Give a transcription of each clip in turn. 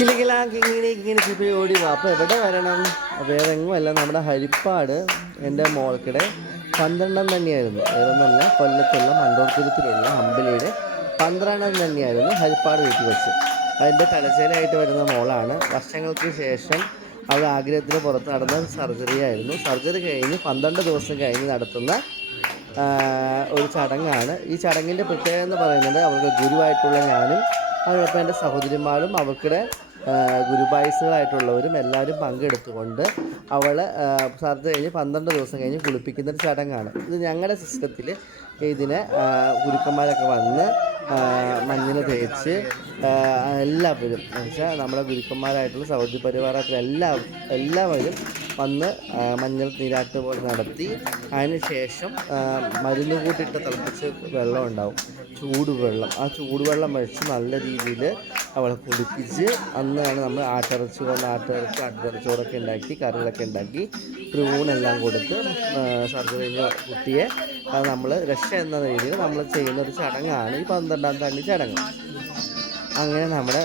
കിളികിലാക്കി ഇങ്ങനെ ചിപ്പി ഓടി വാ അപ്പോൾ എവിടെ വരണം? വേറെ എങ്ങുമല്ല നമ്മുടെ ഹരിപ്പാട് എന്റെ മോൾക്കിടെ പന്ത്രണ്ടാം തന്നെയായിരുന്നു വേറൊന്നല്ല കൊല്ലത്തുള്ള മണ്ടോർത്തുരത്തിലുള്ള അമ്പലിയുടെ പന്ത്രണ്ടാം തന്നെയായിരുന്നു ഹരിപ്പാട് വീട്ടിൽ വെച്ച്. അതിന്റെ തലച്ചേലായിട്ട് വരുന്ന മോളാണ്. വർഷങ്ങൾക്ക് ശേഷം അവൾ ആഗ്രഹത്തിന് പുറത്ത് നടന്ന സർജറി ആയിരുന്നു. സർജറി കഴിഞ്ഞ് പന്ത്രണ്ട് ദിവസം കഴിഞ്ഞ് നടത്തുന്ന ഒരു ചടങ്ങാണ്. ഈ ചടങ്ങിന്റെ പ്രത്യേകത എന്ന് പറയുന്നത് അവർക്ക് ഗുരുവായിട്ടുള്ള ഞാനും അതോടൊപ്പം എന്റെ സഹോദരിമാരും അവർക്കിടെ ആ, എല്ലാവരും പങ്കെടുത്തുകൊണ്ട് അവൾ സർജറി കഴിഞ്ഞ് പന്ത്രണ്ട് ദിവസം കഴിഞ്ഞ് കുളിപ്പിക്കുന്ന ഒരു ചടങ്ങാണ്. ഇത് ഞങ്ങളുടെ സിസ്റ്റത്തിൽ ഇതിനെ ഗുരുക്കന്മാരൊക്കെ വന്ന് മഞ്ഞൾ തേച്ച് എല്ലാവരും എന്ന് വെച്ചാൽ നമ്മുടെ ഗുരുക്കന്മാരായിട്ടുള്ള സൗദി പരിവാറായിട്ടുള്ള എല്ലാ എല്ലാവരും വന്ന് മഞ്ഞൾ നീരാട്ട് പോലെ നടത്തി അതിനുശേഷം മരുന്ന് കൂട്ടിയിട്ട് തിളപ്പിച്ച് വെള്ളം ഉണ്ടാവും. ചൂടുവെള്ളം. ആ ചൂടുവെള്ളം വെച്ച് നല്ല രീതിയിൽ അവളെ കുടിപ്പിച്ച് അന്നാണ് നമ്മൾ ആട്ടിറച്ചി കൊണ്ട് ആട്ടിറച്ചി ആട്ടിറച്ചോടൊക്കെ ഉണ്ടാക്കി കറികളൊക്കെ ഉണ്ടാക്കി ഒരു കൊടുത്ത് സർജറി കുട്ടിയെ കുട്ടിയെ നമ്മൾ രക്ഷ എന്ന രീതിയിൽ നമ്മൾ ചെയ്യുന്ന ഒരു ചടങ്ങാണ് ഈ പന്ത്രണ്ടാം തണ്ണി ചടങ്ങ്. അങ്ങനെ നമ്മുടെ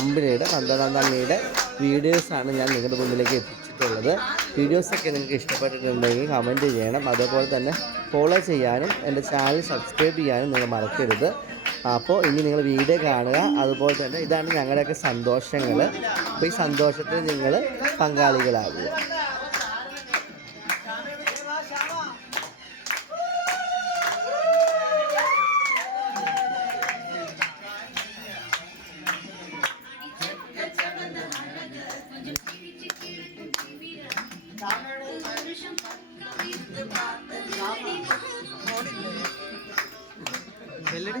അമ്പിനിയുടെ പന്ത്രണ്ടാം തണ്ണിയുടെ വീഡിയോസാണ് ഞാൻ നിങ്ങളുടെ മുന്നിലേക്ക് എത്തിച്ചിട്ടുള്ളത്. വീഡിയോസൊക്കെ നിങ്ങൾക്ക് ഇഷ്ടപ്പെട്ടിട്ടുണ്ടെങ്കിൽ കമന്റ് ചെയ്യണം. അതേപോലെ തന്നെ ഫോളോ ചെയ്യാനും എന്റെ ചാനൽ സബ്സ്ക്രൈബ് ചെയ്യാനും നിങ്ങൾ മറക്കരുത്. അപ്പോൾ ഇനി നിങ്ങൾ വീഡിയോ കാണുക. അതുപോലെ തന്നെ ഇതാണ് ഞങ്ങളുടെയൊക്കെ സന്തോഷങ്ങൾ അപ്പോൾ ഈ സന്തോഷത്തിൽ നിങ്ങൾ പങ്കാളികളാകുക. வெள்ளடி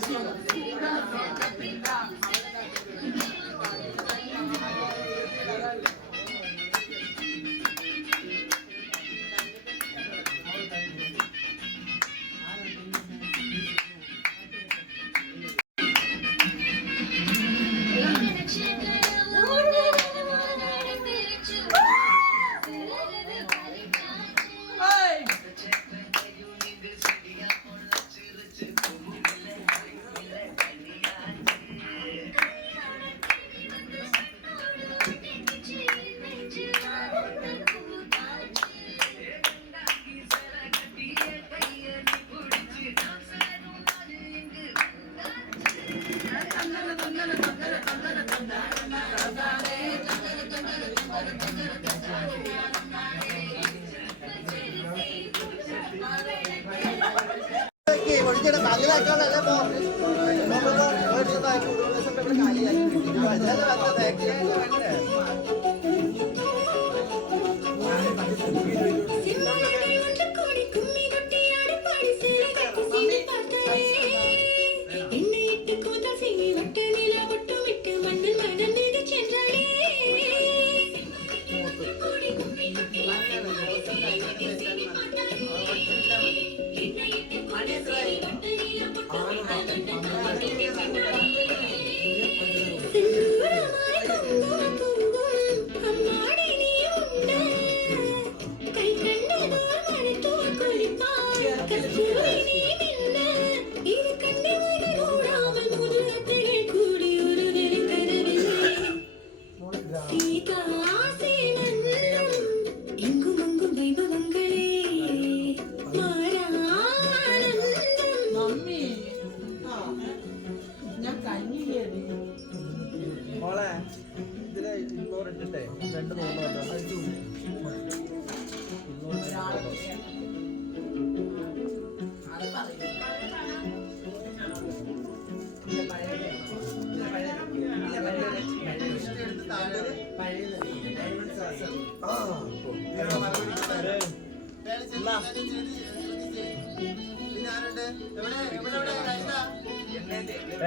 性。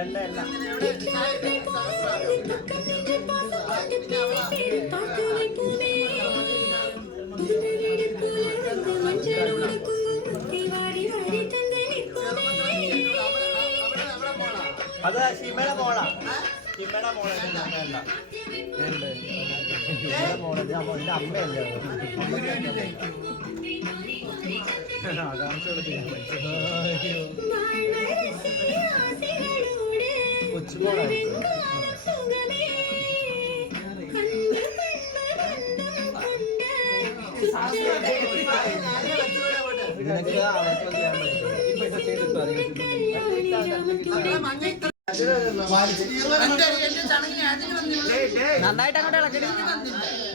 രണ്ട് എണ്ണ അത് ഷിമയുടെ മോളാ. ഷിമയുടെ മോളെ വേണ്ട ഷിമയുടെ മോളെ എന്റെ അമ്മയല്ലേ ആകാംക്ഷ നന്നായിട്ട് അങ്ങോട്ട് ഇളക്കടി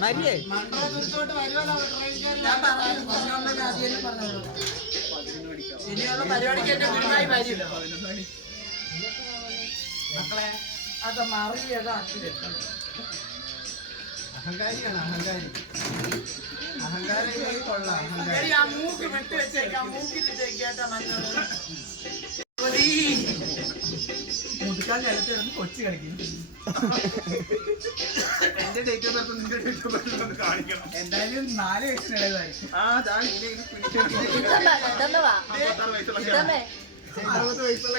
മരിയേ? ഇനിയുള്ള പരിപാടിക്ക് എന്റെ ഗുരുവായി വരില്ല മക്കളെ അത് വെക്കണം. അഹങ്കാരിയാണ് അഹങ്കാരി. അഹങ്കാരി കൊള്ളാം അഹങ്കാരി. ആ മൂക്ക് വിട്ട് വെച്ചേക്കാം മൂക്കിലിട്ടേക്കേട്ടാ മഞ്ഞൾ മുതുക്കാൻ നിലത്ത് കിടന്ന് കൊച്ചു കളിക്കും എന്റെ ഡേറ്റ് ഓഫ് ബർത്ത് നിന്റെ ഡേറ്റ് ഓഫ് ബർത്ത് ഒന്ന് കാണിക്കണം. എന്തായാലും നാല് വയസ്സിനിടയിലായി ആ ദാ ഇങ്ങനെ അമ്പത്താറ് വയസ്സുള്ള അറുപത് വയസ്സുള്ള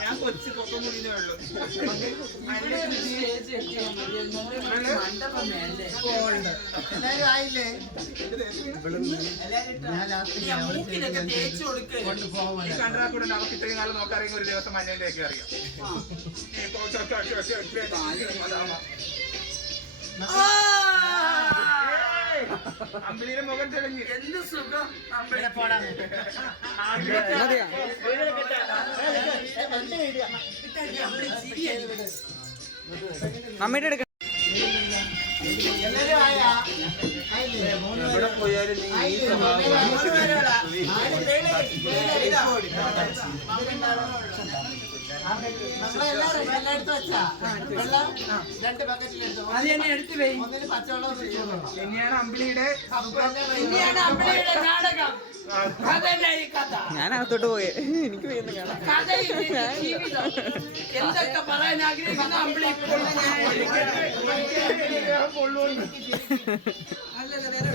ഞാൻ കൊച്ചു കൊക്കം മുടിയേ ഉള്ളൂ. എല്ലാരും ആയില്ലേ ആ മൂക്കിലൊക്കെ തേച്ച് കൊടുക്ക് ഈ കണ്ടാ കൂടെ നമുക്ക് ഇത്രയും നാൾ നോക്കാറിയുന്ന ഒരു ദിവസം മഞ്ഞന്റെ ഒക്കെ അറിയാം. ഈ അമ്പിളിയുടെ മുഖം തെളിഞ്ഞു. എന്ത് സുഖം? അമ്പിളി. മതിയാ മമ്മിയുടെ പോയാലും നീ ഈ അത് തന്നെ എടുത്തു പോയി അമ്പിളിയുടെ എനിക്ക് എന്തൊക്കെ പറയാൻ ആഗ്രഹിക്കുന്ന അമ്പിളി അല്ലല്ല വേറെ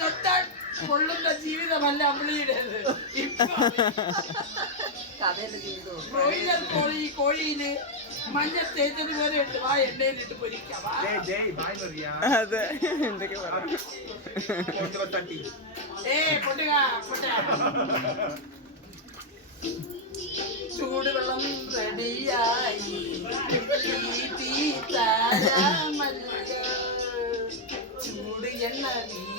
തൊട്ടാൽ കൊള്ളുന്ന ജീവിതമല്ല അമ്പിളിയുടേത് ഇപ്പൊ ബ്രോയിലർ കോഴി കോഴിയിൽ മഞ്ഞ തേച്ചത് പോലെ ഉണ്ട്. വാ എണ്ണയിലിട്ട് പൊരിക്കാം. വാ. അതെ എന്തൊക്കെ പറഞ്ഞു തട്ടി. ഏ പൊട്ടുക പൊട്ടുക. ചൂടുവെള്ളം റെഡിയായി. ചൂട് എണ്ണ തരുമല്ലോ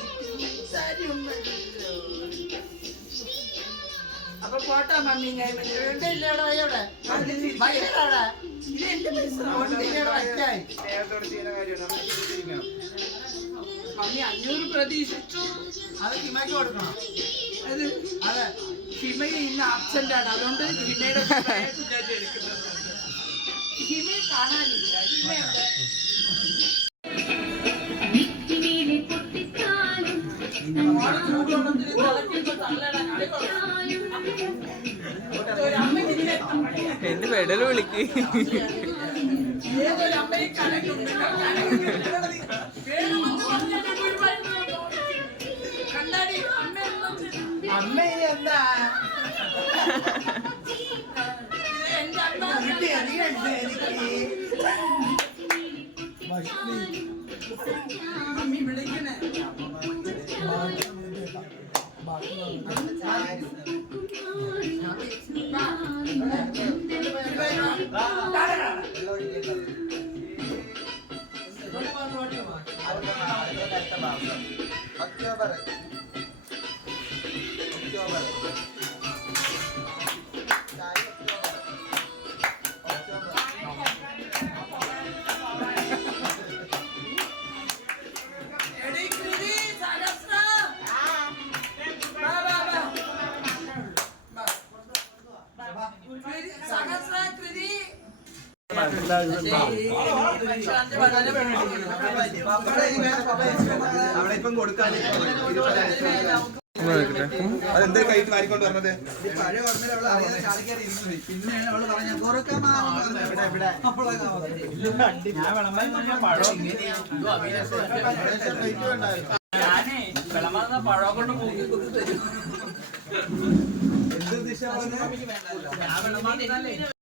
അപ്പൊ പോട്ടാ മമ്മി. ഞാൻ ഇല്ലടാ എവിടെ ഭയങ്കരാടാ ഇത് എന്റെ പൈസ മമ്മി അഞ്ഞൂറ് പ്രതീക്ഷിച്ചു. അത് ഹിമയ്ക്ക് കൊടുക്കണം. അതെ ഹിമയ ഇന്ന് ആബ്സെന്റ് ആണ്. അതുകൊണ്ട് ഹിമയുടെ ഹിമയെ കാണാനില്ല. ഹിമയുണ്ട് എന്റെ പെടൽ വിളിക്ക്. അമ്മ വിളിക്കണേ എടീ അവിടെ ഇപ്പം കൊടുക്കാൻ അതെന്താ കൈ വാരിക്കൊണ്ട് പറഞ്ഞത് ഞാനേ വിളമ്പുന്ന പഴം കൊണ്ട് മൂക്കി കുത്തി തരും. എന്ത് ദിശ